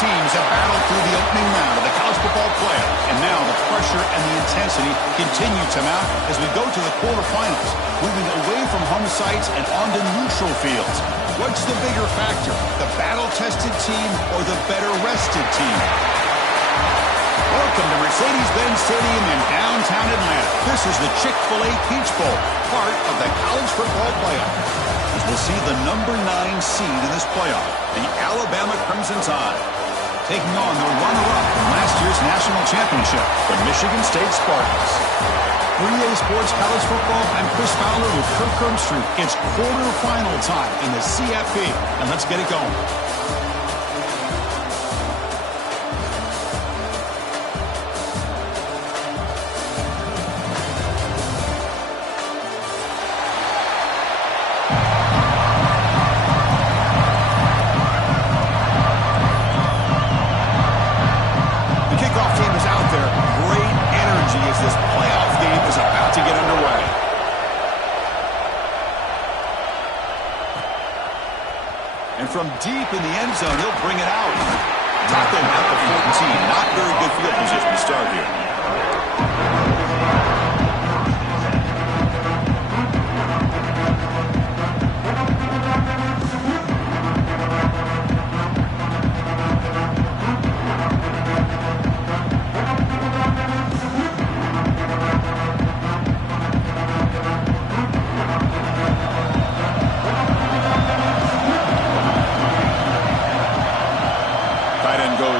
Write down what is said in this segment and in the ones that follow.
teams have battled through the opening round of the college football playoff, and now the pressure and the intensity continue to mount as we go to the quarterfinals, moving away from home sites and onto neutral fields. What's the bigger factor, the battle-tested team or the better-rested team? Welcome to Mercedes-Benz Stadium in downtown Atlanta. This is the Chick-fil-A Peach Bowl, part of the college football playoff. As we'll see the number 9 seed in this playoff, the Alabama Crimson Tide, taking on the runner-up from last year's national championship, the Michigan State Spartans. 3A Sports College Football, I'm Chris Fowler with Kirk Herbstreit. It's quarterfinal time in the CFP, and let's get it going. From deep in the end zone, he'll bring it out. Tackled at the 14. Not very good field position to start here.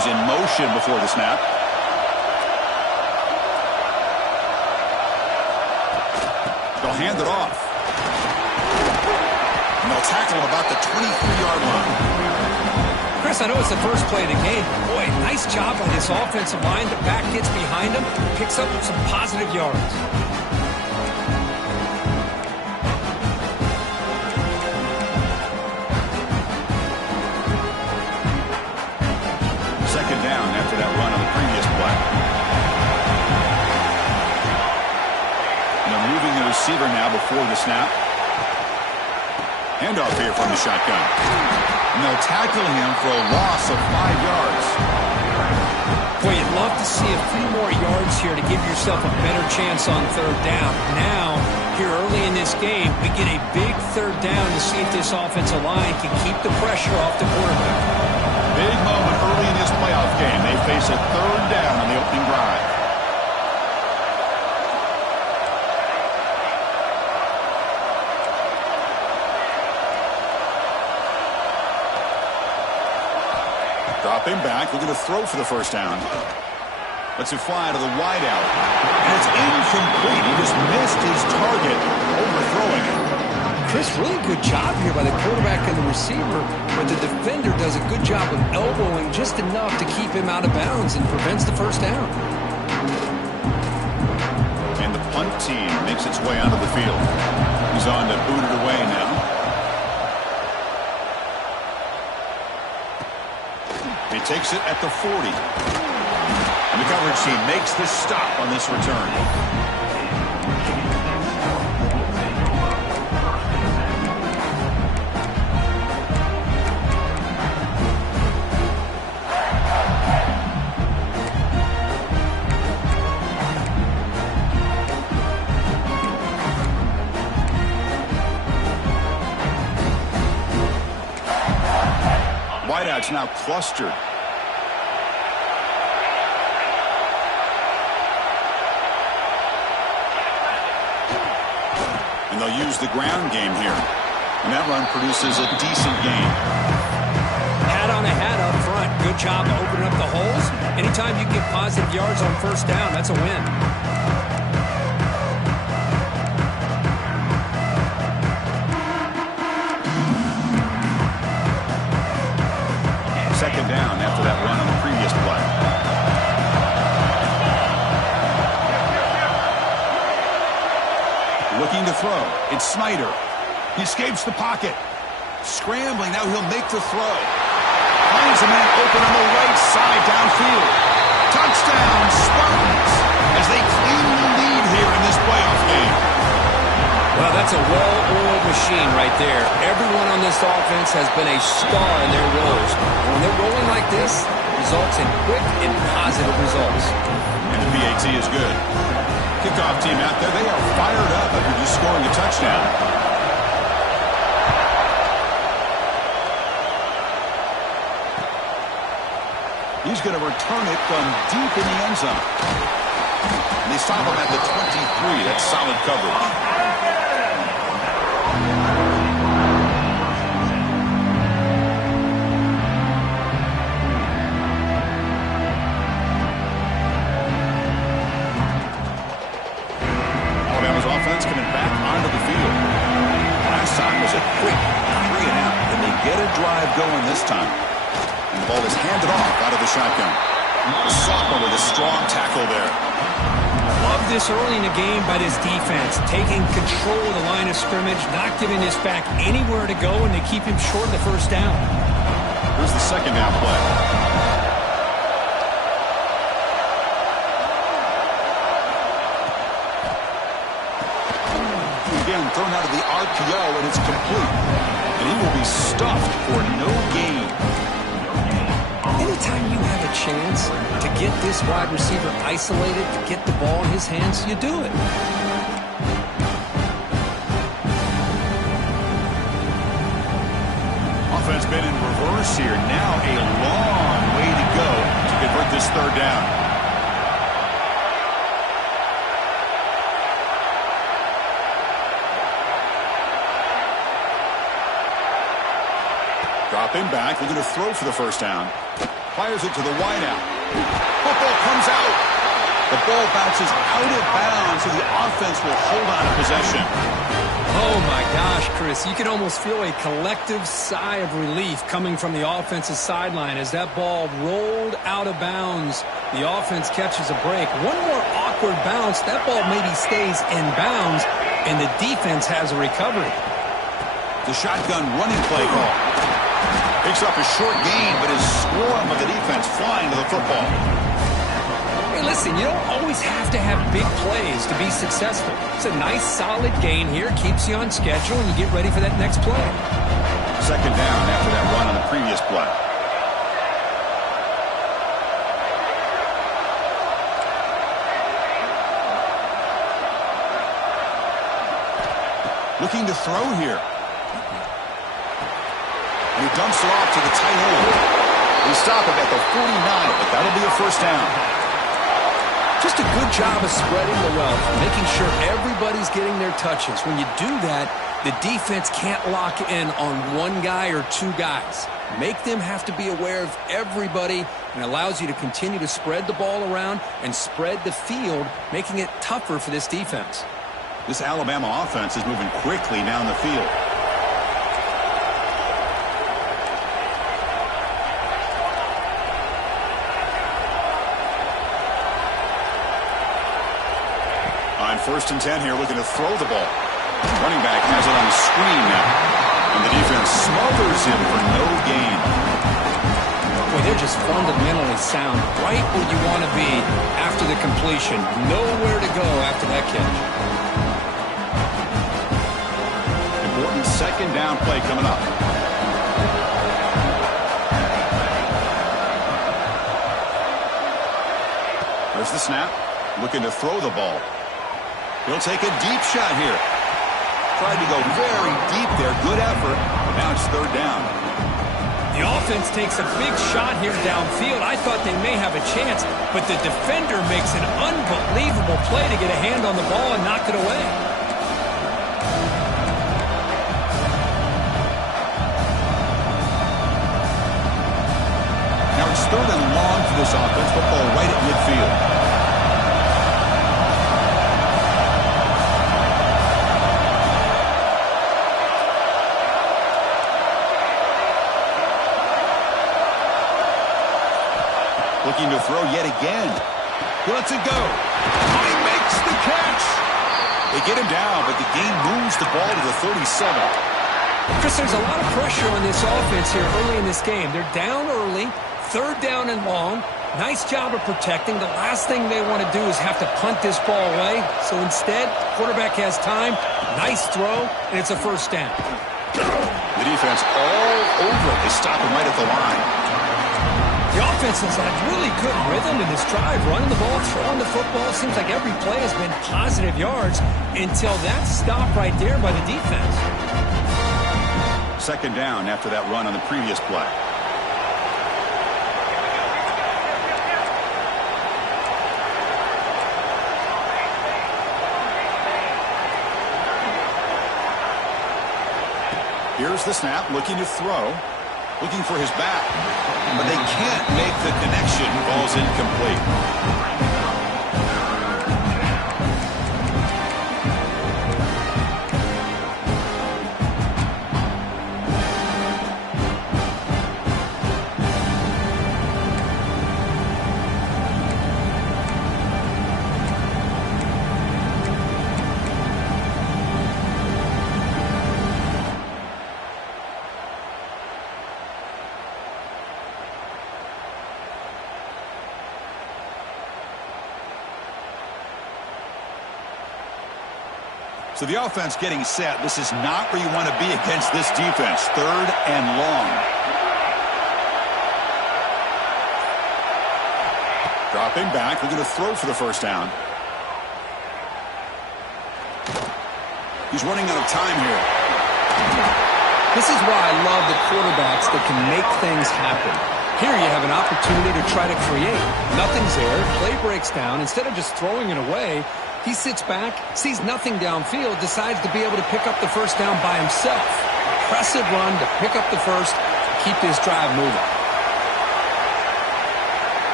In motion before the snap. They'll hand it off. And they'll tackle him about the 23-yard line. Chris, I know it's the first play of the game. Boy, nice job on this offensive line. The back gets behind him, picks up some positive yards. Receiver now before the snap. Handoff here from the shotgun. And they'll tackle him for a loss of 5 yards. Boy, you'd love to see a few more yards here to give yourself a better chance on third down. Now, here early in this game, we get a big third down to see if this offensive line can keep the pressure off the quarterback. Big moment early in this playoff game. They face a third down on the opening drive. Dropping back, looking to throw for the first down. Lets it fly to the wideout. And it's incomplete. He just missed his target, overthrowing it. Chris, really good job here by the quarterback and the receiver, but the defender does a good job of elbowing just enough to keep him out of bounds and prevents the first down. And the punt team makes its way onto the field. He's on to boot it away now. He takes it at the 40. And the coverage team makes the stop on this return. Wideout's now clustered. And they'll use the ground game here. And that run produces a decent gain. Hat on a hat up front. Good job to open up the holes. Anytime you get positive yards on first down, that's a win. Second down after that run on the previous play. Looking to throw. It's Snyder. He escapes the pocket. Scrambling. Now he'll make the throw. Finds a man open on the right side downfield. Touchdown, Spartans, as they claim the lead here in this playoff game. Well, that's a well-oiled machine right there. Everyone on this offense has been a star in their roles. And when they're rolling like this, it results in quick and positive results. And the PAT is good. Kickoff team out there, they are fired up after just scoring a touchdown. He's going to return it from deep in the end zone. And they stop him at the 23. That's solid coverage. Alabama's offense coming back onto the field. Last time was a quick 3 and out, and they get a drive going this time. And the ball is handed off out of the shotgun. The sophomore with a strong tackle there. Love this early in the game by this defense, taking control of the line of scrimmage, not giving this back anywhere to go, and they keep him short of the first down. Here's the second down play. Again, thrown out of the RPO, and it's complete. And he will be stuffed for no gain. Anytime you have a chance to get this wide receiver isolated, to get the ball in his hands, you do it. Offense been in reverse here. Now a long way to go to convert this third down. Dropping back, looking to throw for the first down. Fires it to the wideout. Football comes out. The ball bounces out of bounds, so the offense will hold on to possession. Oh, my gosh, Chris. You can almost feel a collective sigh of relief coming from the offensive sideline as that ball rolled out of bounds. The offense catches a break. One more awkward bounce. That ball maybe stays in bounds, and the defense has a recovery. The shotgun running play call. Picks up a short gain, but is swarmed by the defense flying to the football. Hey, listen, you don't always have to have big plays to be successful. It's a nice, solid gain here. Keeps you on schedule, and you get ready for that next play. Second down after that run on the previous play. Looking to throw here. He dumps it off to the tight end. We stop him at the 49, but that'll be a first down. Just a good job of spreading the wealth, making sure everybody's getting their touches. When you do that, the defense can't lock in on one guy or two guys. Make them have to be aware of everybody, and allows you to continue to spread the ball around and spread the field, making it tougher for this defense. This Alabama offense is moving quickly down the field. On 1st and 10 here, looking to throw the ball. Running back has it on the screen now. And the defense smothers him for no gain. Boy, they're just fundamentally sound, right where you want to be after the completion. Nowhere to go after that catch. Important second down play coming up. There's the snap. Looking to throw the ball. He'll take a deep shot here. Tried to go very deep there. Good effort. But now it's third down. The offense takes a big shot here downfield. I thought they may have a chance, but the defender makes an unbelievable play to get a hand on the ball and knock it away. Now it's third and long for this offense. Football right at midfield. Looking to throw yet again. He lets it go. Oh, he makes the catch. They get him down, but the gain moves the ball to the 37. Chris, there's a lot of pressure on this offense here early in this game. They're down early, third down and long. Nice job of protecting. The last thing they want to do is have to punt this ball away. So instead, quarterback has time. Nice throw, and it's a first down. The defense all over it. They stop him right at the line. The offense has had really good rhythm in this drive, running the ball, throwing the football. Seems like every play has been positive yards until that stop right there by the defense. Second down after that run on the previous play. Here's the snap, looking to throw, looking for his back, but they can't make the connection. Ball's incomplete. So the offense getting set. This is not where you want to be against this defense. Third and long. Dropping back. They're going to throw for the first down. He's running out of time here. This is why I love the quarterbacks that can make things happen. Here you have an opportunity to try to create. Nothing's there. Play breaks down. Instead of just throwing it away, he sits back, sees nothing downfield, decides to be able to pick up the first down by himself. Impressive run to pick up the first, keep this drive moving.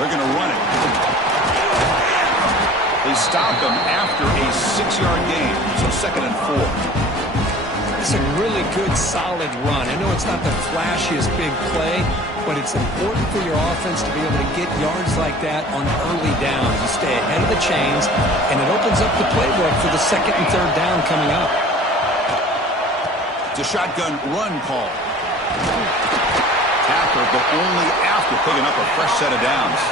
They're going to run it. They stop him after a 6-yard gain, so 2nd and 4. It's a really good, solid run. I know it's not the flashiest big play, but it's important for your offense to be able to get yards like that on early downs. You stay ahead of the chains, and it opens up the playbook for the 2nd and 3rd down coming up. It's a shotgun run call. Tapper, but only after picking up a fresh set of downs.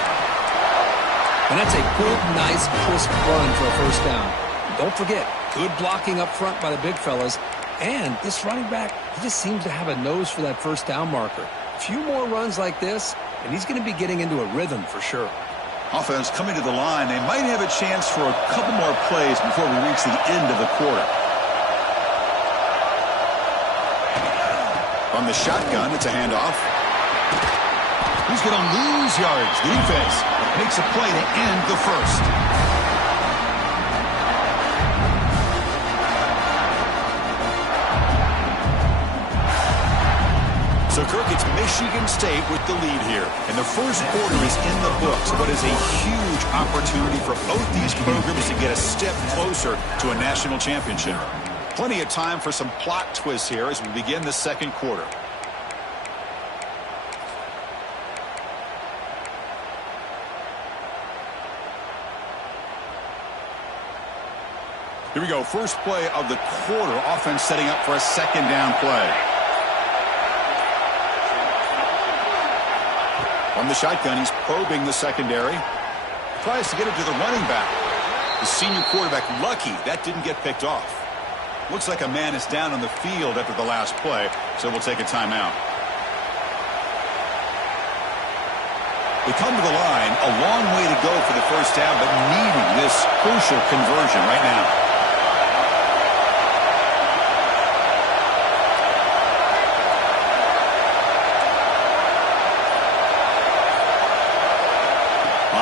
And that's a good, nice, crisp run for a first down. Don't forget, good blocking up front by the big fellas. And this running back, he just seems to have a nose for that first down marker. A few more runs like this, and he's going to be getting into a rhythm for sure. Offense coming to the line. They might have a chance for a couple more plays before we reach the end of the quarter. From the shotgun, it's a handoff. He's going to lose yards. The defense makes a play to end the first. So, Kirk, it's Michigan State with the lead here. And the first quarter is in the books. What is a huge opportunity for both these programs to get a step closer to a national championship. Plenty of time for some plot twists here as we begin the second quarter. Here we go. First play of the quarter. Offense setting up for a 2nd down play. From the shotgun, he's probing the secondary. Tries to get it to the running back. The senior quarterback lucky that didn't get picked off. Looks like a man is down on the field after the last play, so we'll take a timeout. They come to the line, a long way to go for the first down, but needing this crucial conversion right now.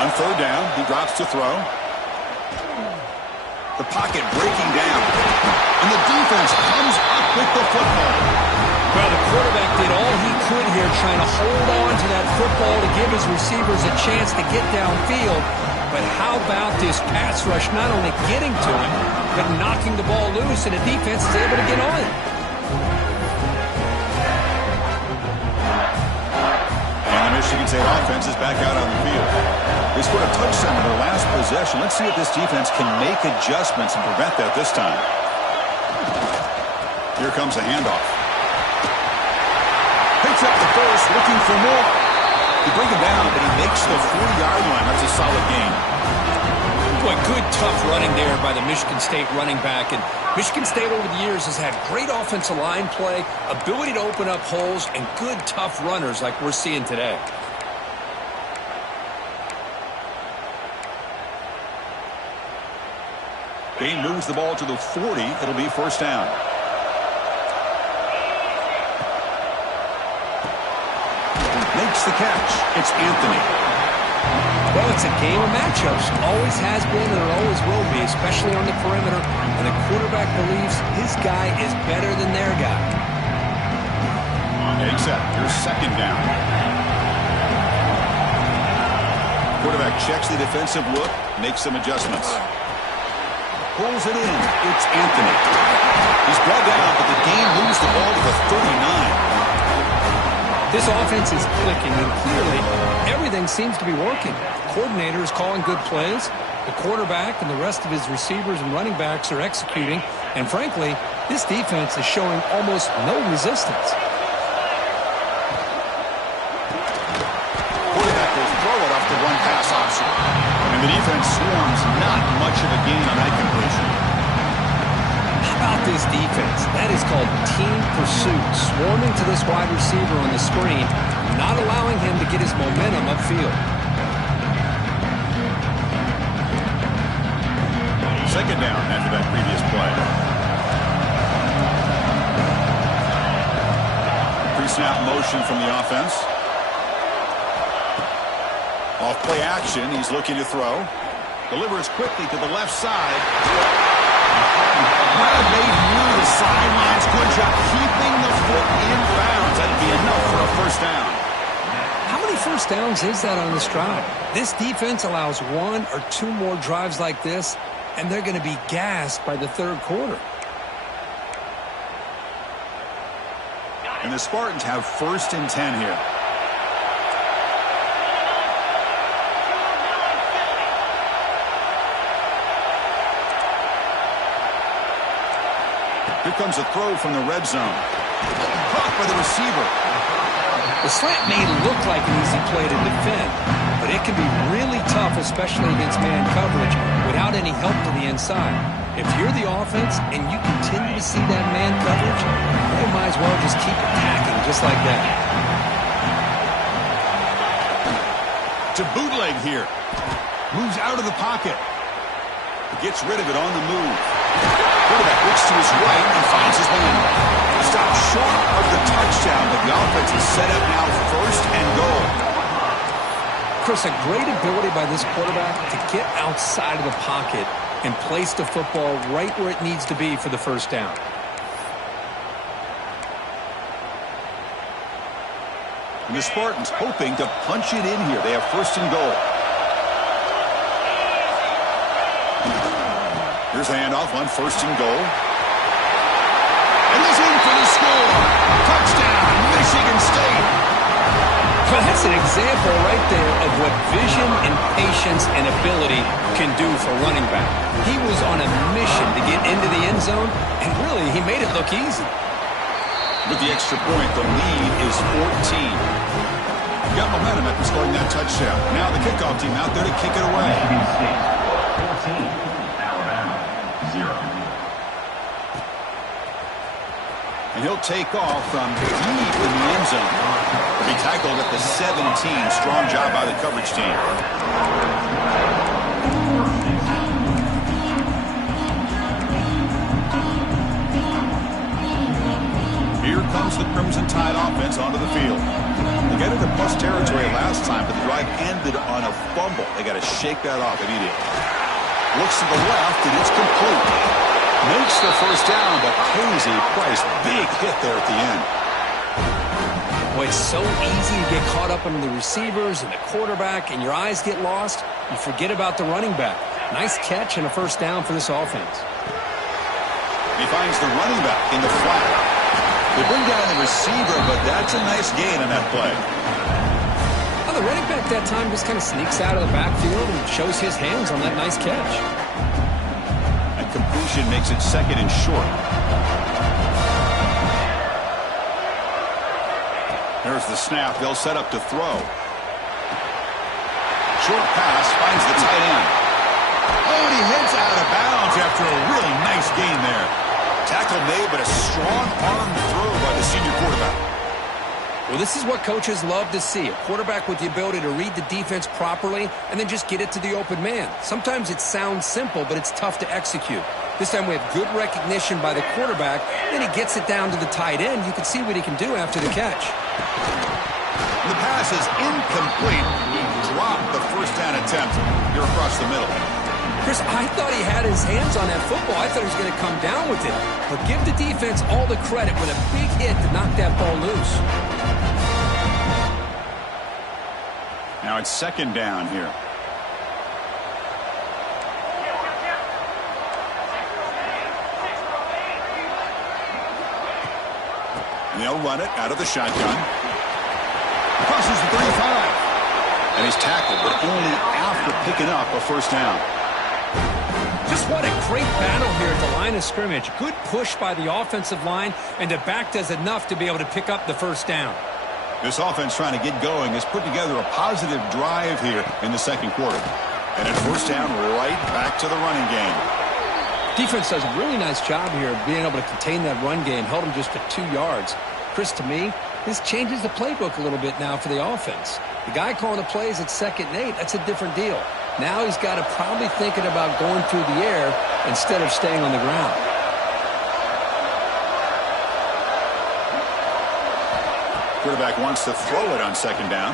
On 3rd down, he drops to throw. The pocket breaking down. And the defense comes up with the football. Well, the quarterback did all he could here trying to hold on to that football to give his receivers a chance to get downfield. But how about this pass rush not only getting to him, but knocking the ball loose, and the defense is able to get on it. And the Michigan State offense is back out on the field. They scored a touchdown in their last possession. Let's see if this defense can make adjustments and prevent that this time. Here comes a handoff. Picks up the first, looking for more. They bring him down, but he makes the 40-yard line. That's a solid gain. Boy, good, tough running there by the Michigan State running back. And Michigan State over the years has had great offensive line play, ability to open up holes, and good, tough runners like we're seeing today. Bain moves the ball to the 40. It'll be first down. Makes the catch. It's Anthony. Well, it's a game of matchups. Always has been and it always will be, especially on the perimeter. And the quarterback believes his guy is better than their guy. Except here's second down. Quarterback checks the defensive look, makes some adjustments. Pulls it in. It's Anthony. He's brought down, but the game moves the ball to the 39. This offense is clicking, and clearly everything seems to be working. The coordinator is calling good plays. The quarterback and the rest of his receivers and running backs are executing. And frankly, this defense is showing almost no resistance. Quarterback will throw it off the run-pass option. And the defense swarms not much of a gain on that completion. How about this defense? That is called team pursuit. Swarming to this wide receiver on the screen, not allowing him to get his momentum upfield. Second down after that previous play. Pre-snap motion from the offense. Off play action, he's looking to throw. Delivers quickly to the left side. Might have made near the sidelines. Good job keeping the foot in bounds. That'd be enough for a first down. How many first downs is that on this drive? This defense allows one or two more drives like this, and they're going to be gassed by the third quarter. And the Spartans have first and 10 here. Here comes a throw from the red zone. Caught by the receiver. The slant may look like an easy play to defend, but it can be really tough, especially against man coverage, without any help to the inside. If you're the offense and you continue to see that man coverage, you might as well just keep attacking just like that. To bootleg here. Moves out of the pocket. Gets rid of it on the move. Quarterback looks to his right and finds his man. Stopped short of the touchdown, but the offense is set up now first and goal. Chris, a great ability by this quarterback to get outside of the pocket and place the football right where it needs to be for the first down. And the Spartans hoping to punch it in here. They have first and goal. Here's the handoff on first and goal. And he's in for the score. Touchdown, Michigan State. Well, that's an example right there of what vision and patience and ability can do for running back. He was on a mission to get into the end zone, and really, he made it look easy. With the extra point, the lead is 14. Got momentum after scoring that touchdown. Now the kickoff team out there to kick it away. 14. And he'll take off from deep in the end zone. He'll be tackled at the 17. Strong job by the coverage team. Here comes the Crimson Tide offense onto the field. They got into plus territory last time, but the drive ended on a fumble. They got to shake that off immediately. Looks to the left, and it's complete. Makes the first down, but pays a price. Big hit there at the end. Boy, it's so easy to get caught up in the receivers and the quarterback, and your eyes get lost. You forget about the running back. Nice catch and a first down for this offense. He finds the running back in the flat. They bring down the receiver, but that's a nice gain on that play. Well, the running back that time just kind of sneaks out of the backfield and shows his hands on that nice catch. Completion makes it second and short. snap, they'll set up to throw. Short pass finds the tight end. Oh, and he heads out of bounds after a really nice gain there. Tackle made, but a strong arm throw by the senior quarterback. Well, this is what coaches love to see. A quarterback with the ability to read the defense properly and then just get it to the open man. Sometimes it sounds simple, but it's tough to execute. This time we have good recognition by the quarterback. Then he gets it down to the tight end. You can see what he can do after the catch. The pass is incomplete. Dropped the first down attempt here across the middle. Chris, I thought he had his hands on that football. I thought he was going to come down with it. But give the defense all the credit with a big hit to knock that ball loose. Now it's second down here. And they'll run it out of the shotgun. Crosses the 35. And he's tackled, but only after picking up a first down. Just what a great battle here at the line of scrimmage. Good push by the offensive line, and the back does enough to be able to pick up the first down. This offense trying to get going has put together a positive drive here in the second quarter. And at first down, right back to the running game. Defense does a really nice job here of being able to contain that run game, held him just to 2 yards. Chris, to me, this changes the playbook a little bit now for the offense. The guy calling the plays at 2nd and 8, that's a different deal. Now he's got to probably thinking about going through the air instead of staying on the ground. Quarterback wants to throw it on second down.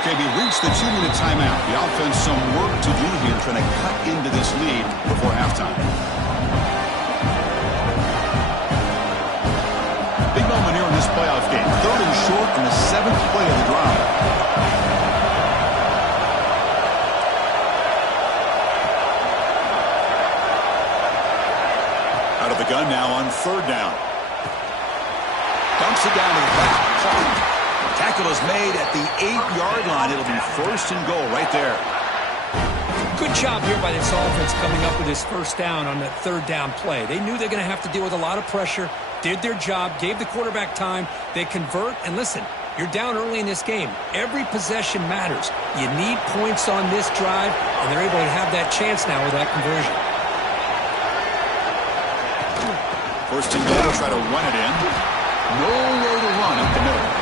Okay, we reached the 2-minute timeout. The offense some work to do here trying to cut into this lead before halftime. Big moment here in this playoff game. 3rd and short in the 7th play of the drive. Out of the gun now on 3rd down. Dumps it down to the back. Tackle is made at the 8-yard line. It'll be 1st and goal right there. Good job here by this offense coming up with this first down on that 3rd down play. They knew they're going to have to deal with a lot of pressure, did their job, gave the quarterback time. They convert, and listen, you're down early in this game. Every possession matters. You need points on this drive, and they're able to have that chance now with that conversion. 1st and goal, try to run it in. Nowhere to run up the middle.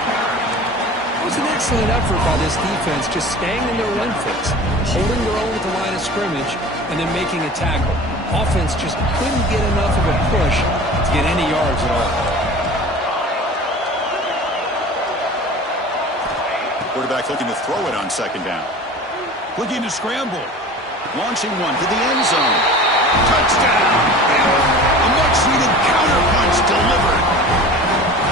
It was an excellent effort by this defense, just staying in their run fix, holding their own with the line of scrimmage, and then making a tackle. Offense just couldn't get enough of a push to get any yards at all. Quarterback looking to throw it on 2nd down. Looking to scramble. Launching one to the end zone. Touchdown! A much-needed counterpunch delivered.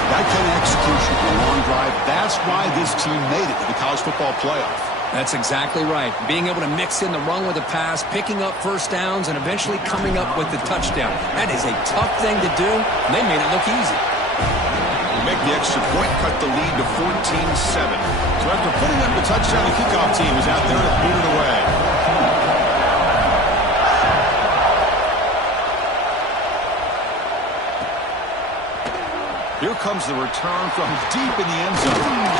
That kind of execution on a long drive, that's why this team made it to the college football playoff. That's exactly right. Being able to mix in the run with the pass, picking up first downs, and eventually coming up with the touchdown. That is a tough thing to do, and they made it look easy. Make the extra point, cut the lead to 14-7. So after putting up the touchdown, the kickoff team is out there to boot it away. Here comes the return from deep in the end zone.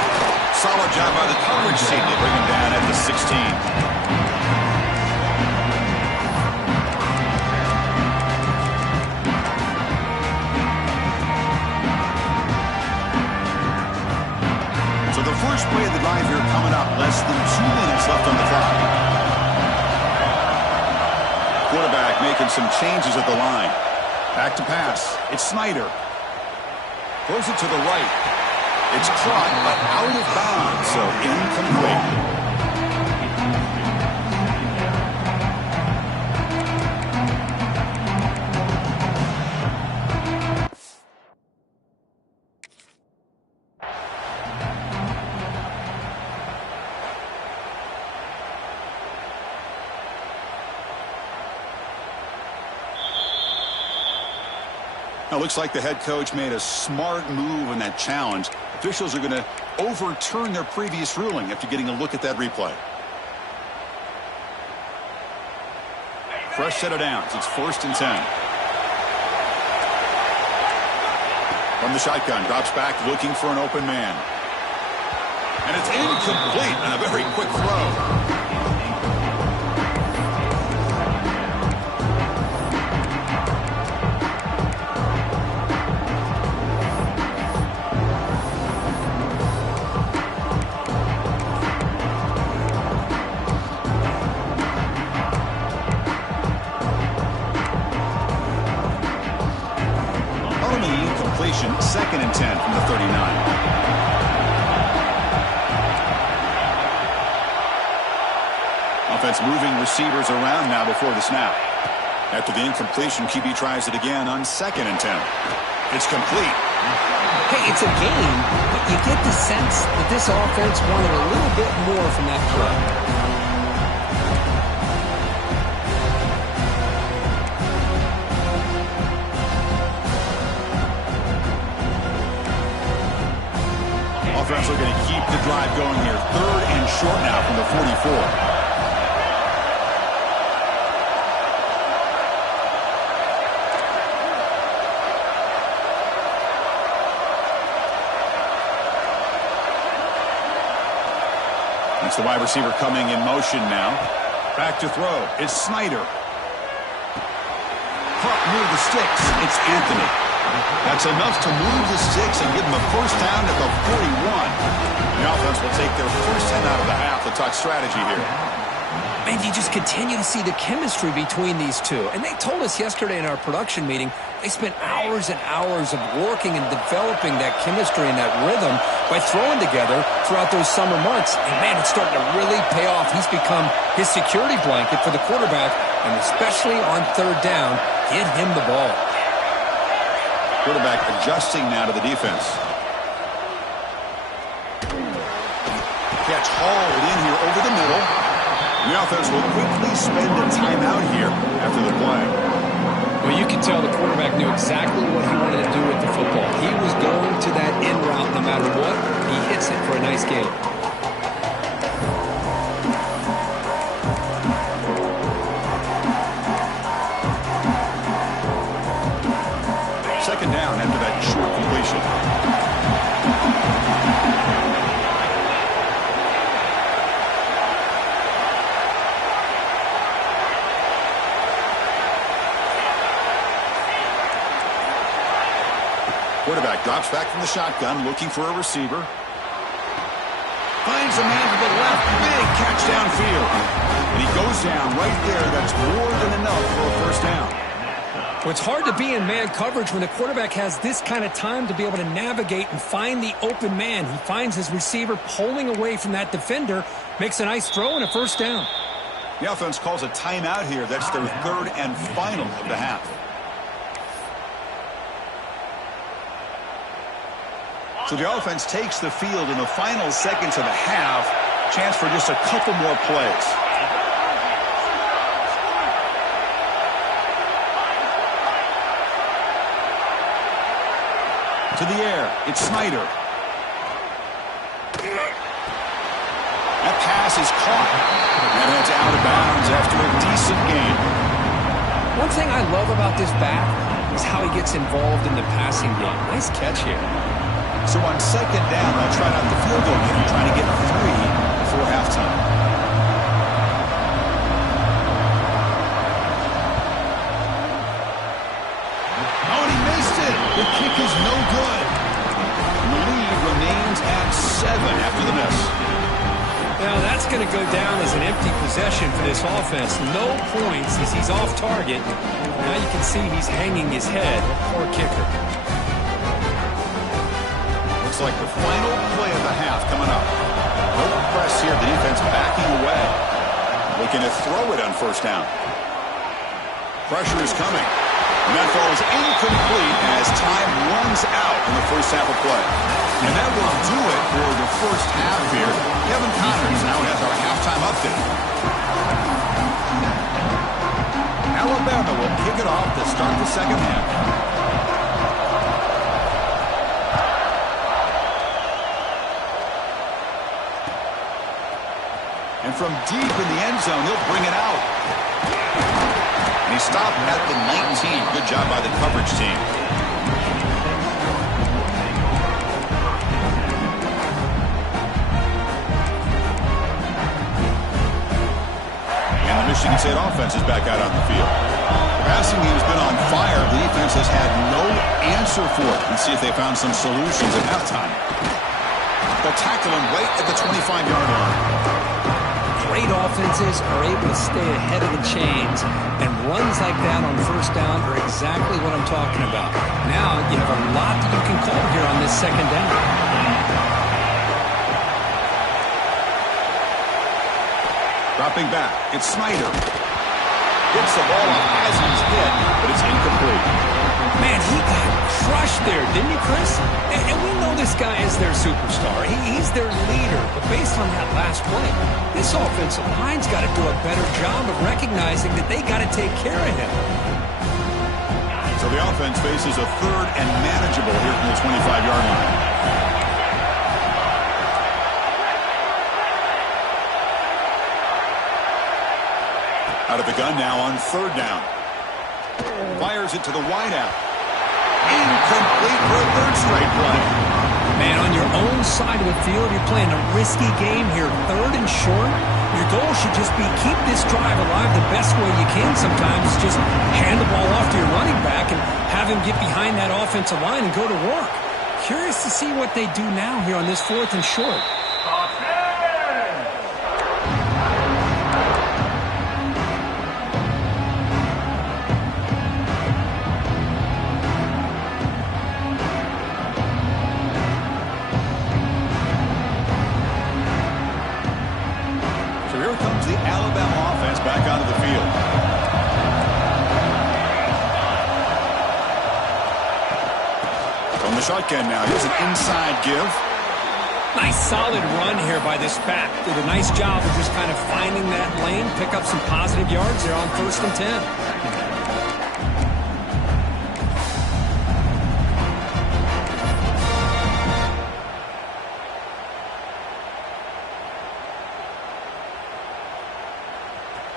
Solid job by the coverage team. They bring him down at the 16. So the first play of the drive here coming up. Less than 2 minutes left on the clock. Quarterback making some changes at the line. Back to pass. It's Snyder. Throws it to the right. It's caught, but out of bounds, so incomplete. Now, looks like the head coach made a smart move in that challenge. Officials are going to overturn their previous ruling after getting a look at that replay. Fresh set of downs. It's 1st and 10. From From the shotgun, drops back looking for an open man. And it's incomplete on a very quick throw. Second and 10 from the 39. Offense moving receivers around now before the snap. After the incompletion, QB tries it again on second and 10. It's complete. Hey, it's a game, but you get the sense that this offense wanted a little bit more from that play. Offense are going to keep the drive going here. Third and short now from the 44. It's the wide receiver coming in motion now. Back to throw. It's Snyder. Caught near the sticks. It's Anthony. That's enough to move the sticks and give them a first down at the 41. The offense will take their first 10 out of the half. The talk strategy here. Man, you just continue to see the chemistry between these two. And they told us yesterday in our production meeting, they spent hours and hours of working and developing that chemistry and that rhythm by throwing together throughout those summer months. And, man, it's starting to really pay off. He's become his security blanket for the quarterback, and especially on third down, get him the ball. Quarterback adjusting now to the defense. Catch hauled in here over the middle. The offense will quickly spend a timeout here after the play. Well, you can tell the quarterback knew exactly what he wanted to do with the football. He was going to that in route no matter what. He hits it for a nice gain. Second down after that short completion. Quarterback drops back from the shotgun, looking for a receiver. Finds a man to the left. Big catch downfield. And he goes down right there. That's more than enough for a first down. Well, it's hard to be in man coverage when the quarterback has this kind of time to be able to navigate and find the open man. He finds his receiver pulling away from that defender, makes a nice throw and a first down. The offense calls a timeout here. That's their third and final of the half. So the offense takes the field in the final seconds of the half. Chance for just a couple more plays. To the air, it's Snyder. That pass is caught. And it's out of bounds after a decent game. One thing I love about this back is how he gets involved in the passing game. Nice catch here. So on second down, they'll try out the field goal game, trying to get 3 before halftime. Oh, and he missed it. The kick is no good. And the lead remains at 7 after the miss. Now that's going to go down as an empty possession for this offense. No points as he's off target. Now you can see he's hanging his head. Poor kicker. Looks like the final play of the half coming up. No press here. The defense backing away. Looking to throw it on first down. Pressure is coming. And that ball is incomplete as time runs out in the first half of play. And that will do it for the first half here. Kevin Connors now has our halftime update. Alabama will kick it off to start the second half. And from deep in the end zone, he'll bring it out. And he stopped at the 19. Good job by the coverage team. guess you can say offense is back out on the field. The passing game's been on fire. The defense has had no answer for it. Let's see if they found some solutions at halftime. They'll tackle him right at the 25-yard line. Great offenses are able to stay ahead of the chains, and runs like that on first down are exactly what I'm talking about. Now you have a lot that you can call here on this second down. Dropping back, it's Snyder. Gets the ball off as he's hit, but it's incomplete. Man, he got crushed there, didn't he, Chris? And we know this guy is their superstar. He's their leader. But based on that last play, this offensive line's got to do a better job of recognizing that they got to take care of him. So the offense faces a third and manageable here from the 25-yard line. Out of the gun now on third down. Fires it to the wideout. Incomplete for a third straight play. Man, on your own side of the field, you're playing a risky game here. Third and short. Your goal should just be keep this drive alive the best way you can sometimes. Is just hand the ball off to your running back and have him get behind that offensive line and go to work. Curious to see what they do now here on this fourth and short. Shotgun now. Here's an inside give. Nice solid run here by this back. Did a nice job of just kind of finding that lane, pick up some positive yards there on 1st and 10.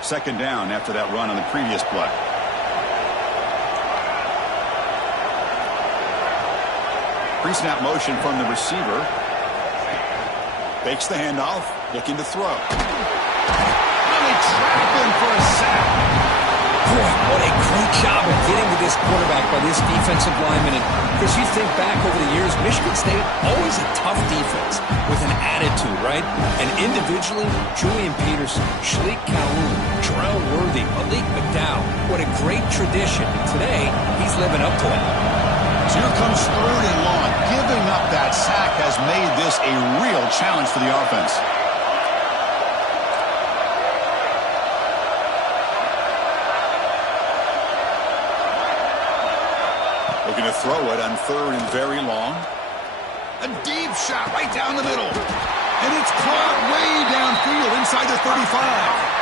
Second down after that run on the previous play. Pre-snap motion from the receiver. Fakes the handoff, looking to throw. Really trapped him for a sack. Boy, what a great job of getting to this quarterback by this defensive lineman. And Chris, you think back over the years, Michigan State, always a tough defense with an attitude, right? And individually, Julian Peterson, Shalik Calhoun, Jarrell Worthy, Malik McDowell, what a great tradition. And today, he's living up to that. So here comes 3rd and long. Giving up that sack has made this a real challenge for the offense. Looking to throw it on 3rd and very long. A deep shot right down the middle. And it's caught way downfield inside the 35.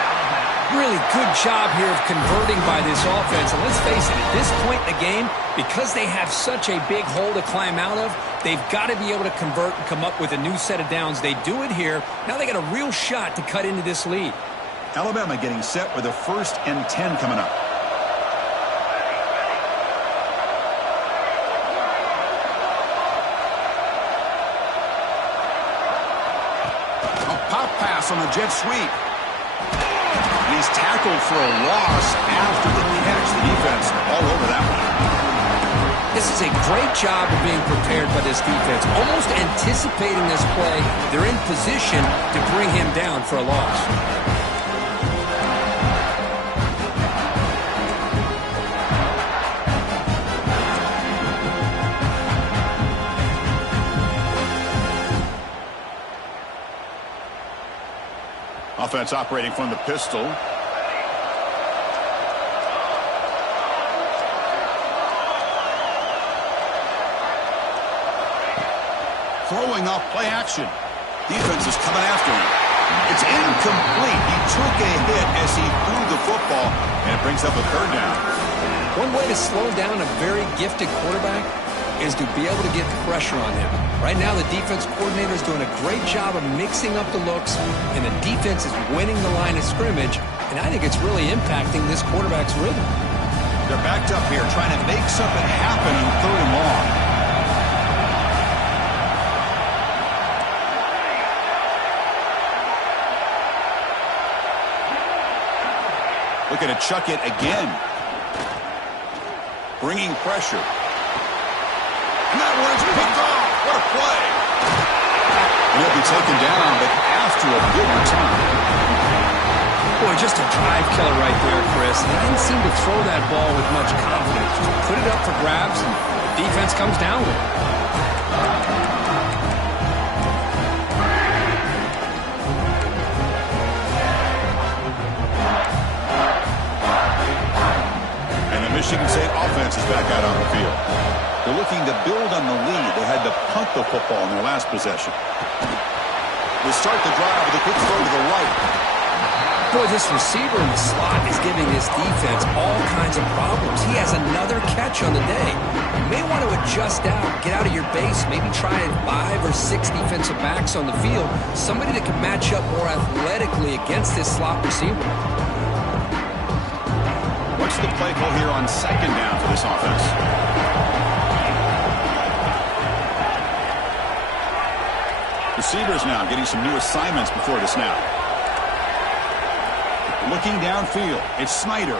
Really good job here of converting by this offense. And let's face it, at this point in the game, because they have such a big hole to climb out of, they've got to be able to convert and come up with a new set of downs. They do it here. Now they got a real shot to cut into this lead. Alabama getting set with a 1st and 10 coming up. A pop pass on the jet sweep. He's tackled for a loss after the catch. The defense all over that one. This is a great job of being prepared by this defense. Almost anticipating this play, they're in position to bring him down for a loss. Offense operating from the pistol. Throwing off play action. Defense is coming after him. It's incomplete. He took a hit as he threw the football, and it brings up a 3rd down. One way to slow down a very gifted quarterback is to be able to get pressure on him. Right now, the defense coordinator is doing a great job of mixing up the looks, and the defense is winning the line of scrimmage, and I think it's really impacting this quarterback's rhythm. They're backed up here trying to make something happen on 3rd and long. looking to chuck it again. Bringing pressure. And that one's picked off. What a play. And he'll be taken down, but after a good return. Boy, just a drive killer right there, Chris. They didn't seem to throw that ball with much confidence. Just put it up for grabs, and the defense comes down with it. And the Michigan State offense is back out on the field. They're looking to build on the lead. They had to punt the football in their last possession. They start the drive with a quick throw to the right. Boy, this receiver in the slot is giving this defense all kinds of problems. He has another catch on the day. You may want to adjust out, get out of your base, maybe try 5 or 6 defensive backs on the field, somebody that can match up more athletically against this slot receiver. What's the play call here on second down for this offense? Receivers now getting some new assignments before the snap. Looking downfield, it's Snyder.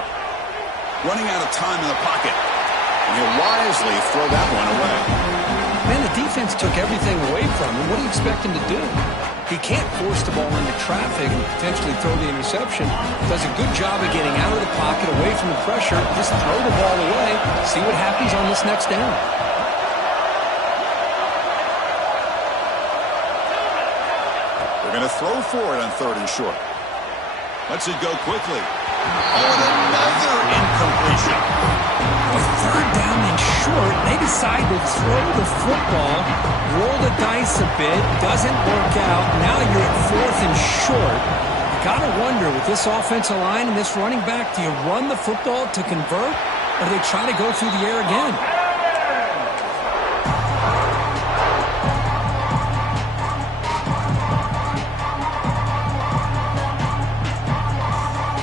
Running out of time in the pocket. And he'll wisely throw that one away. Man, the defense took everything away from him. What do you expect him to do? He can't force the ball into traffic and potentially throw the interception. Does a good job of getting out of the pocket, away from the pressure. Just throw the ball away. See what happens on this next down. They're going to throw for it on 3rd and short. Lets it go quickly. Oh, and another incompletion. With 3rd down and short, they decide to throw the football, roll the dice a bit, doesn't work out. Now you're at 4th and short. You got to wonder, with this offensive line and this running back, do you run the football to convert, or do they try to go through the air again?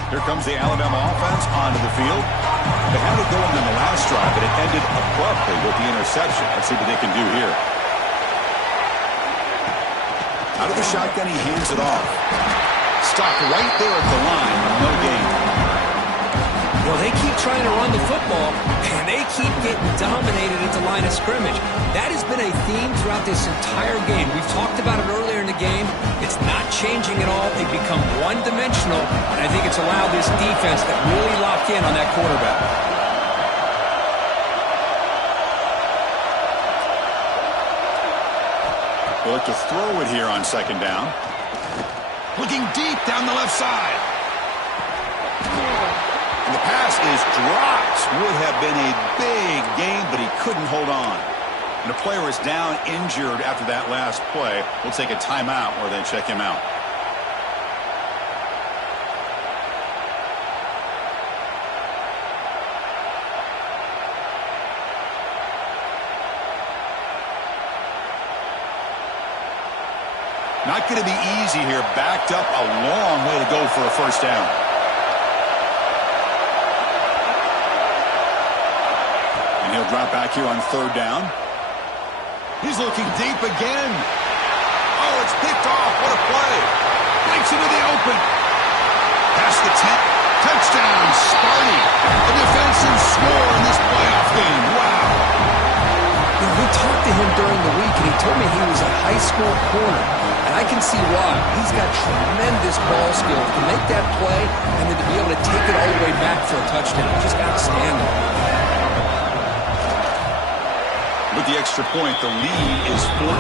Here comes the Alabama offense onto the field. They had it going on the last drive, but it ended abruptly with the interception. Let's see what they can do here. Out of the shotgun, he hands it off. Stopped right there at the line, no gain. Well, they keep trying to run the football, and they keep getting dominated at the line of scrimmage. That has been a theme throughout this entire game. We've talked about it earlier in the game. It's not changing at all. They've become one-dimensional, and I think it's allowed this defense to really lock in on that quarterback. They look to throw it here on 2nd down. Looking deep down the left side. And the pass is dropped. Would have been a big gain, but he couldn't hold on. And the player is down, injured after that last play. We'll take a timeout or then check him out. Not going to be easy here. Backed up a long way to go for a 1st down. And he'll drop back here on 3rd down. He's looking deep again. Oh, it's picked off. What a play. Breaks into the open. Past the 10. Touchdown, Sparty. A defensive score in this playoff game. Wow. We talked to him during the week, and he told me he was a high school corner. And I can see why. He's got tremendous ball skills to make that play and then to be able to take it all the way back for a touchdown. Just outstanding. With the extra point, the lead is 14.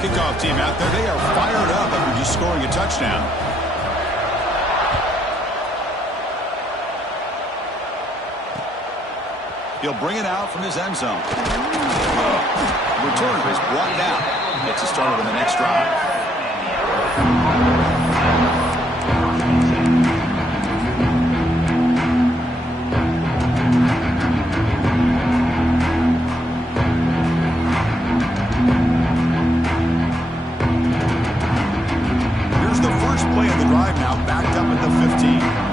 Kickoff team out there. They are fired up after just scoring a touchdown. He'll bring it out from his end zone. Returner is brought down. Gets us started on the next drive. Here's the first play of the drive now, backed up at the 15.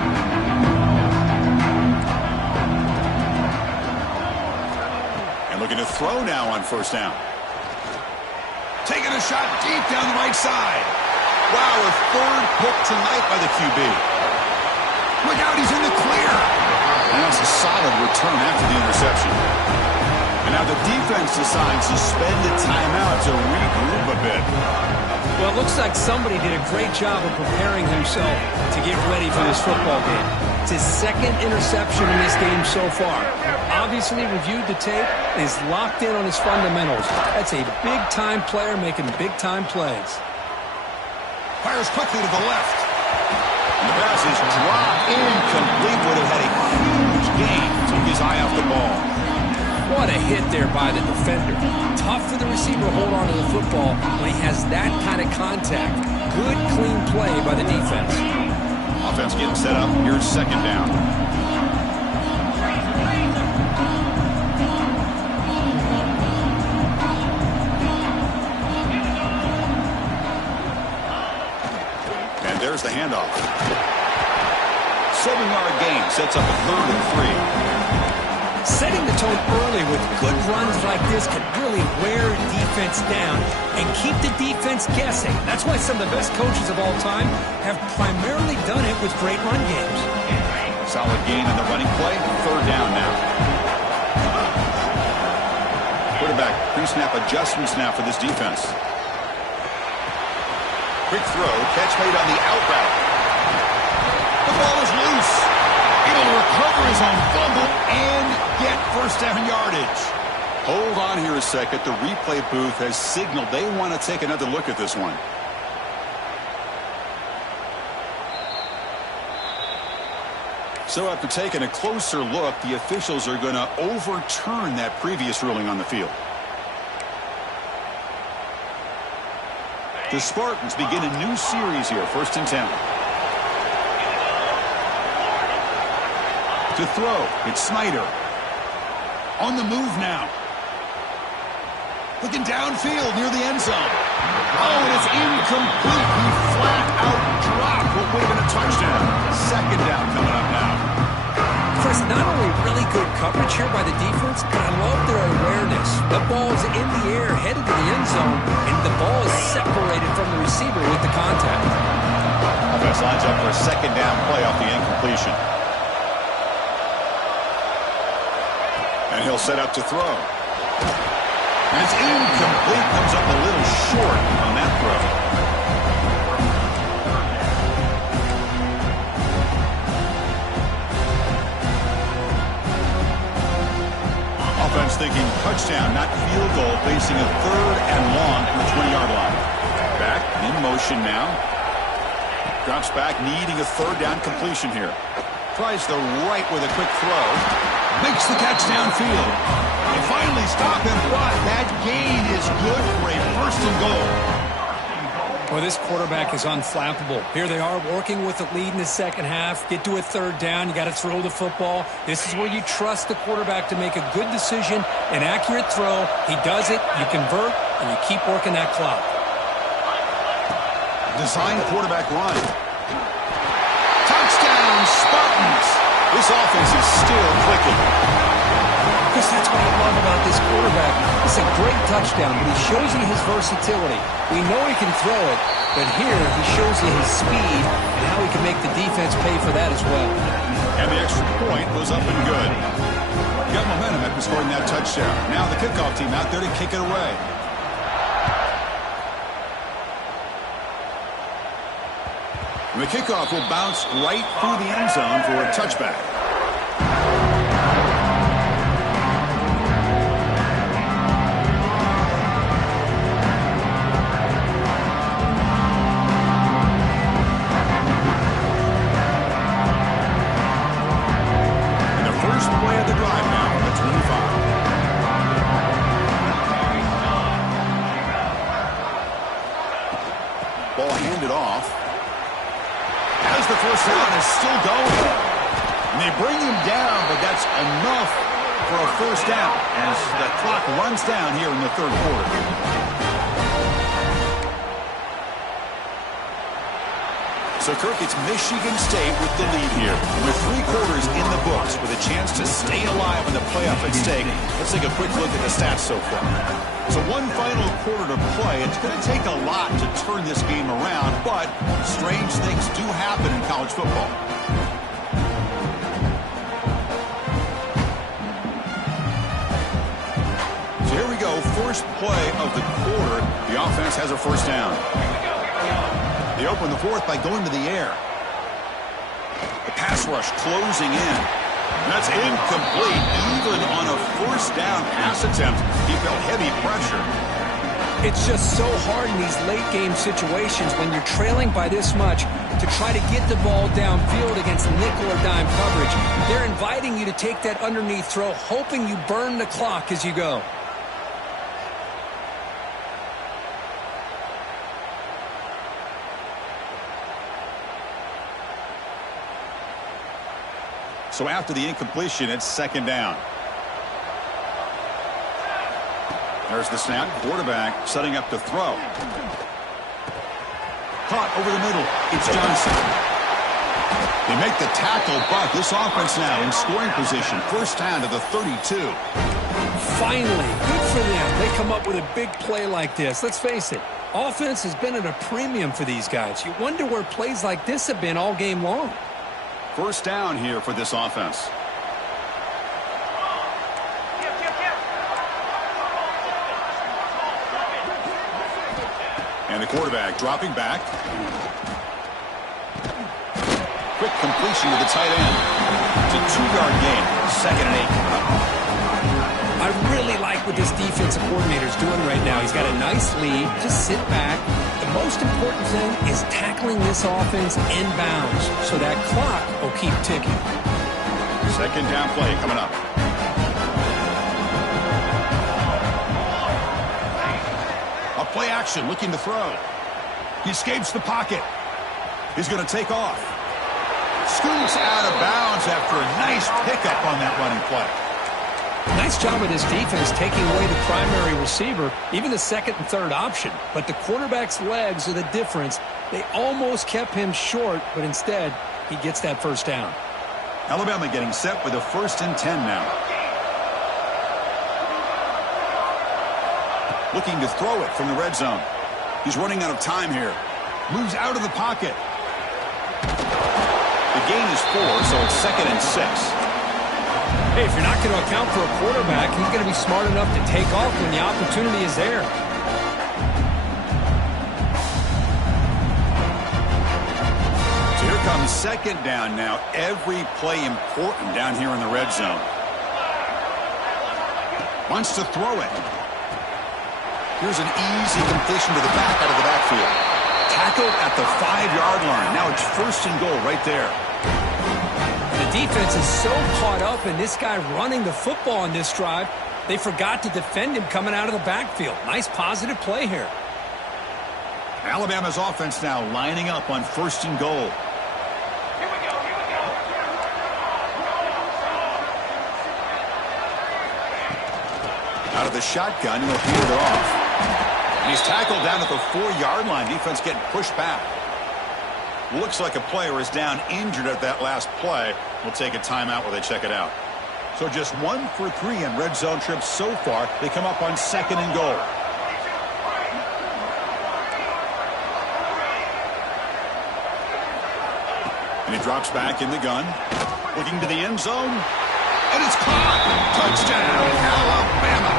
Looking to throw now on 1st down. a shot deep down the right side. Wow, a third pick tonight by the QB. Look out, he's in the clear. And that's a solid return after the interception. And now the defense decides to spend a timeout to regroup a bit. Well, it looks like somebody did a great job of preparing himself to get ready for this football game. It's his second interception in this game so far. Obviously reviewed the tape and is locked in on his fundamentals. That's a big-time player making big-time plays. Fires quickly to the left. And the pass is dropped incomplete. Would have had a huge gain. Took his eye off the ball. What a hit there by the defender. Tough for the receiver to hold on to the football when he has that kind of contact. Good, clean play by the defense. Offense getting set up. Here's second down. And there's the handoff. 7-yard gain sets up a 3rd and 3. Setting the tone early with good runs like this can really wear defense down and keep the defense guessing. That's why some of the best coaches of all time have primarily done it with great run games. Solid gain on the running play. 3rd down now. Quarterback pre-snap adjustments now for this defense. Quick throw. Catch made on the out route. The ball is loose. It'll recover his own fumble and get first down yardage. Hold on here a second. The replay booth has signaled they want to take another look at this one. So after taking a closer look, the officials are going to overturn that previous ruling on the field. The Spartans begin a new series here. 1st and 10. To throw, it's Snyder. On the move now. Looking downfield near the end zone. Oh, and it's incomplete. He flat out dropped what would have been a touchdown. 2nd down coming up now. Chris, not only really good coverage here by the defense, but I love their awareness. The ball's in the air, headed to the end zone, and the ball is separated from the receiver with the contact. Offense lines up for a 2nd down play off the incompletion. And he'll set up to throw. And it's incomplete. Comes up a little short on that throw. Offense thinking touchdown, not field goal, facing a 3rd and long from the 20-yard line. Back in motion now. Drops back, needing a 3rd down completion here. Tries the right with a quick throw. Makes the catch downfield. They finally stop him, but that gain is good for a 1st and goal. Well, this quarterback is unflappable. Here they are working with the lead in the second half. Get to a 3rd down. You got to throw the football. This is where you trust the quarterback to make a good decision, an accurate throw. He does it, you convert, and you keep working that clock. Design quarterback run. Touchdown, Spartans. This offense is still clicking. Chris, that's what I love about this quarterback. It's a great touchdown, but he shows you his versatility. We know he can throw it, but here he shows you his speed and how he can make the defense pay for that as well. And the extra point was up and good. Got momentum after scoring that touchdown. Now the kickoff team out there to kick it away. And the kickoff will bounce right through the end zone for a touchback. And the first play of the drive now on the 25. Ball handed off. As the first down is still going. And they bring him down, but that's enough for a first down as the clock runs down here in the 3rd quarter. So, Kirk, it's Michigan State with the lead here. With 3 quarters in the books, with a chance to stay alive in the playoff at stake. Let's take a quick look at the stats so far. So one final quarter to play. It's going to take a lot to turn this game around, but strange things do happen in college football. So here we go, first play of the quarter. The offense has a first down. They open the fourth by going to the air. The pass rush closing in. That's incomplete. Even on a first down pass attempt, he felt heavy pressure. It's just so hard in these late game situations when you're trailing by this much to try to get the ball downfield against nickel or dime coverage. They're inviting you to take that underneath throw, hoping you burn the clock as you go. So after the incompletion, it's second down. There's the snap. Quarterback setting up to throw. Caught over the middle. It's Johnson. They make the tackle, but this offense now in scoring position. First down to the 32. Finally, good for them. They come up with a big play like this. Let's face it, offense has been at a premium for these guys. You wonder where plays like this have been all game long. First down here for this offense. And the quarterback dropping back. Quick completion to the tight end. It's a 2-yard gain. Second and 8. I really like what this defensive coordinator is doing right now. He's got a nice lead. Just sit back. The most important thing is tackling this offense inbounds so that clock will keep ticking. Second down play coming up. A play action looking to throw. He escapes the pocket. He's going to take off. Scoots out of bounds after a nice pickup on that running play. Nice job of this defense taking away the primary receiver, even the second and third option. But the quarterback's legs are the difference. They almost kept him short, but instead, he gets that first down. Alabama getting set with a 1st and 10 now. Looking to throw it from the red zone. He's running out of time here. Moves out of the pocket. The gain is 4, so it's 2nd and 6. Hey, if you're not going to account for a quarterback, he's going to be smart enough to take off when the opportunity is there. So here comes second down now. Every play important down here in the red zone. Wants to throw it. Here's an easy completion to the back out of the backfield. Tackled at the 5-yard line. Now it's 1st and goal right there. The defense is so caught up in this guy running the football on this drive, they forgot to defend him coming out of the backfield. Nice positive play here. Alabama's offense now lining up on 1st and goal. Here we go. Out of the shotgun, he'll hand it off. And he's tackled down at the 4-yard line. Defense getting pushed back. Looks like a player is down injured at that last play. We'll take a timeout while they check it out. So just 1 for 3 in red zone trips so far. They come up on 2nd and goal. And he drops back in the gun. Looking to the end zone. And it's caught. Touchdown, Alabama.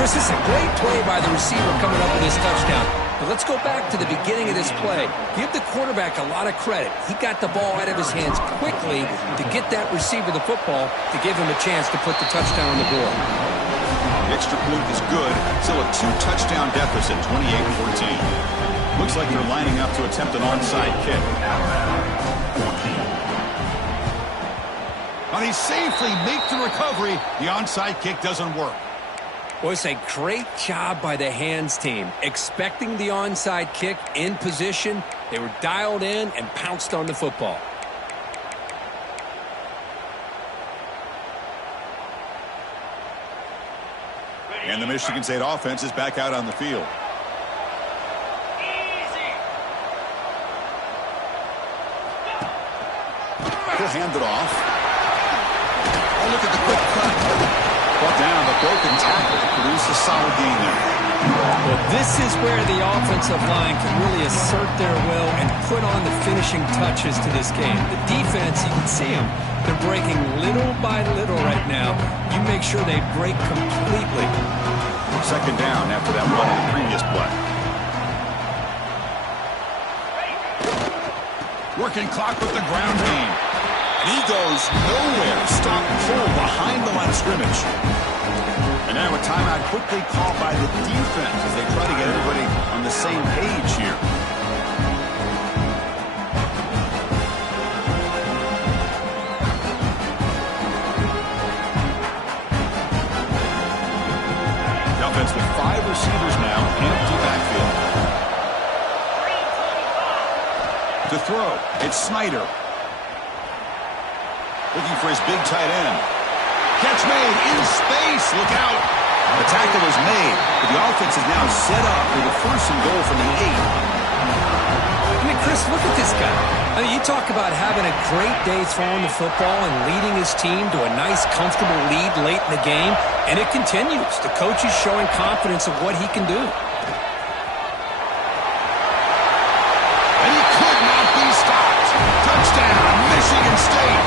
Chris, this is a great play by the receiver coming up with this touchdown. But let's go back to the beginning of this play. Give the quarterback a lot of credit. He got the ball out of his hands quickly to get that receiver the football to give him a chance to put the touchdown on the board. The extra point is good. Still a 2-touchdown deficit, 28-14. Looks like they're lining up to attempt an onside kick. Now they safely make the recovery. The onside kick doesn't work. Well, it's a great job by the hands team. Expecting the onside kick in position, they were dialed in and pounced on the football. And the Michigan State offense is back out on the field. He'll hand it off. Oh, look at the quick cut. Brought down, the broken tackle to produce a solid gain there. Well, this is where the offensive line can really assert their will and put on the finishing touches to this game. The defense, you can see them. They're breaking little by little right now. You make sure they break completely. Second down after that run in the previous play. Working clock with the ground game. And he goes nowhere. Stop pull behind the line of scrimmage. And now a timeout quickly called by the defense as they try to get everybody on the same page here. The offense with 5 receivers now, empty backfield. To throw, it's Snyder. Looking for his big tight end. Catch made in space. Look out. The tackle is made, but the offense is now set up for the 1st and goal from the 8. I mean, Chris, look at this guy. I mean, you talk about having a great day throwing the football and leading his team to a nice, comfortable lead late in the game, and it continues. The coach is showing confidence of what he can do. And he could not be stopped. Touchdown, Michigan State.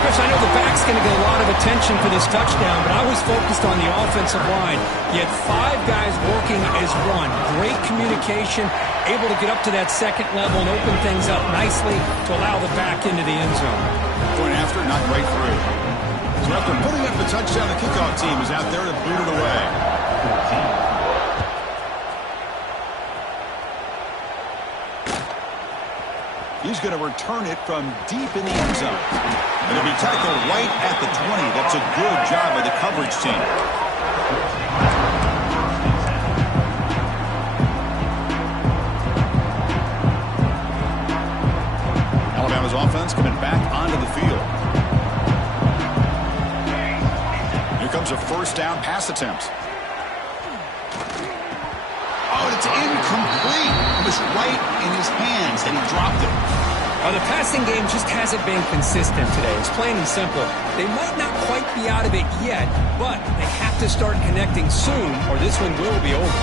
Chris, I know the back's going to get a lot of attention for this touchdown, but I was focused on the offensive line. You had 5 guys working as one. Great communication, able to get up to that second level and open things up nicely to allow the back into the end zone. Point after, not right through. So after putting up the touchdown, the kickoff team is out there to boot it away. 14. He's going to return it from deep in the end zone. It'll be tackled right at the 20. That's a good job by the coverage team. Alabama's offense coming back onto the field. Here comes a 1st down pass attempt. Oh, it's incomplete. It was right in his hands, and he dropped it. The passing game just hasn't been consistent today. It's plain and simple. They might not quite be out of it yet, but they have to start connecting soon, or this one will be over.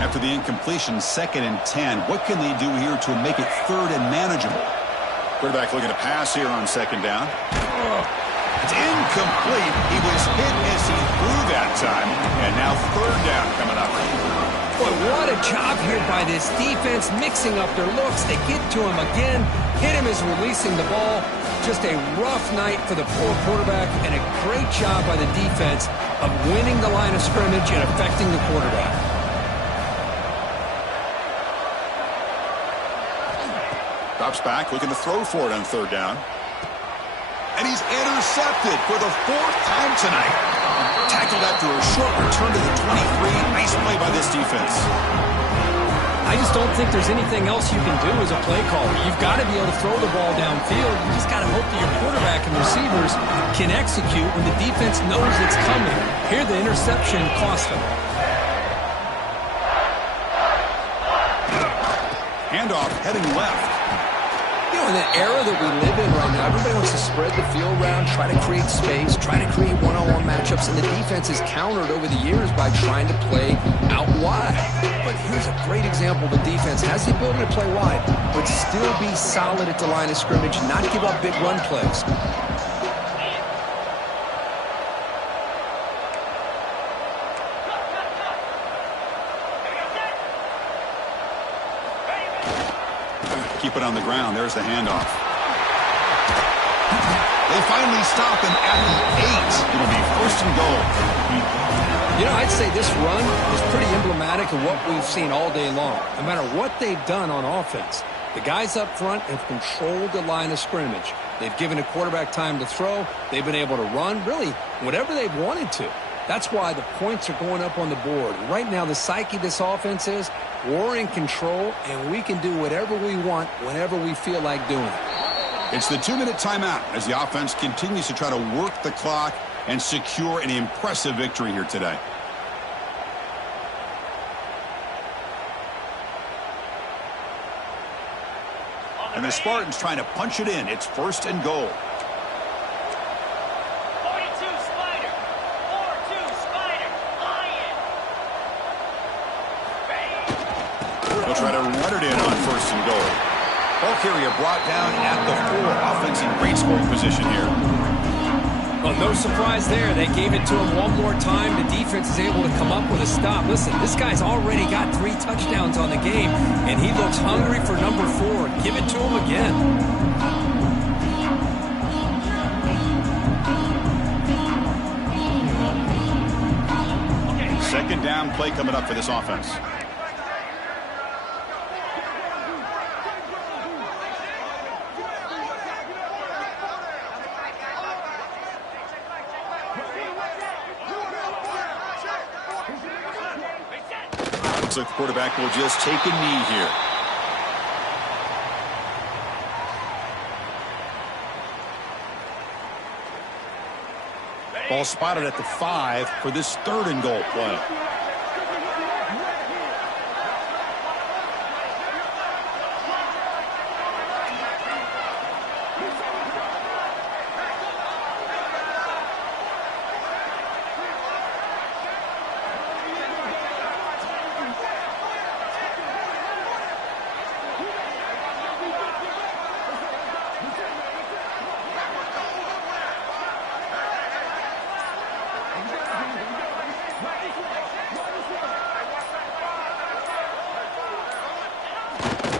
After the incompletion, 2nd and 10. What can they do here to make it 3rd and manageable? Quarterback looking to pass here on 2nd down. It's incomplete. He was hit as he threw that time, and now 3rd down coming up. Boy, what a job here by this defense, mixing up their looks. They get to him again, hit him as releasing the ball. Just a rough night for the poor quarterback, and a great job by the defense of winning the line of scrimmage and affecting the quarterback. Drops back, looking to throw for it on 3rd down. And he's intercepted for the 4th time tonight. Tackled after a short return to the 23. Nice play by this defense. I just don't think there's anything else you can do as a play caller. You've got to be able to throw the ball downfield. You just got to hope that your quarterback and receivers can execute when the defense knows it's coming. Here, the interception cost them. Handoff heading left. You know, in the era that we live in right now, everybody wants to spread the field around, try to create space, try to create one-on-one matchups, and the defense is countered over the years by trying to play out wide. But here's a great example. The defense has the ability to play wide, but still be solid at the line of scrimmage, not give up big run plays. Keep it on the ground. There's the handoff. They finally stop him at the 8. It'll be 1st and goal. You know, I'd say this run is pretty emblematic of what we've seen all day long. No matter what they've done on offense, the guys up front have controlled the line of scrimmage. They've given a quarterback time to throw. They've been able to run, really, whatever they've wanted to. That's why the points are going up on the board. Right now, the psyche of this offense is we're in control, and we can do whatever we want whenever we feel like doing it. It's the 2-minute timeout as the offense continues to try to work the clock and secure an impressive victory here today. And the Spartans trying to punch it in. It's 1st and goal. 42 Spider. 4-2 Spider. Lion. They'll try to run it in on 1st and goal. Ball carrier brought down at the 4. Offense in great scoring position here. Well, no surprise there. They gave it to him one more time. The defense is able to come up with a stop. Listen, this guy's already got 3 touchdowns on the game, and he looks hungry for number 4. Give it to him again. Second down play coming up for this offense. Looks like the quarterback will just take a knee here. Ball spotted at the 5 for this 3rd and goal play.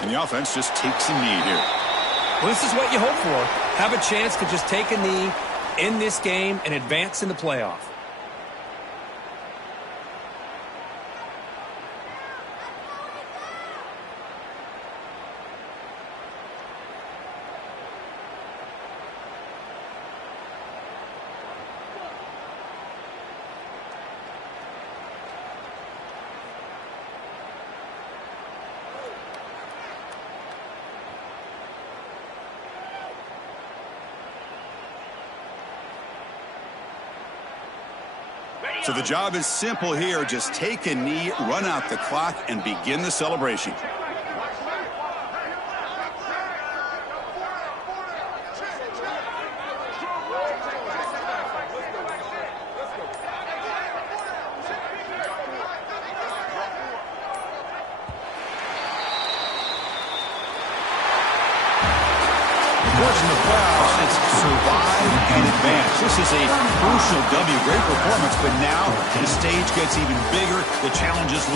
And the offense just takes a knee here. Well, this is what you hope for. Have a chance to just take a knee, end this game, and advance in the playoff. So the job is simple here. Just take a knee, run out the clock, and begin the celebration. In the playoffs, it's survive and advance. This is a crucial W. Great performance, but now the stage gets even bigger. The challenges will